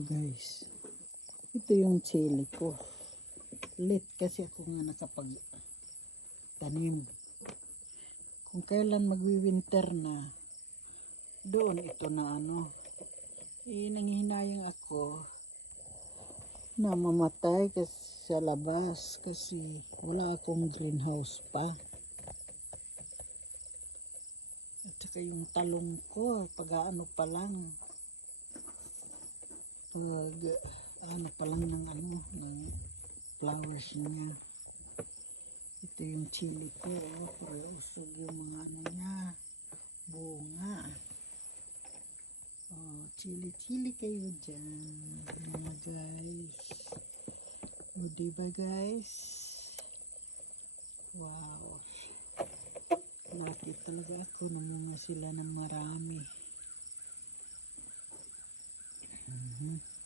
Guys, ito yung chili ko. Late kasi ako nga nakapag tanim. Kung kailan magwi-winter na, doon ito na ano. Eh, nanghihinayang ako na mamatay kasi sa labas kasi wala akong greenhouse pa. At saka yung talong ko, pag ano pa lang, pag ano pa lang ng ano, ng flowers niya. Ito yung chili ko, oh, usog yung mga ano niya, bunga. Oh, chili-chili kayo dyan, mga guys. O, diba guys? Wow. Lucky talaga ako na mga sila ng marami. Mm-hmm.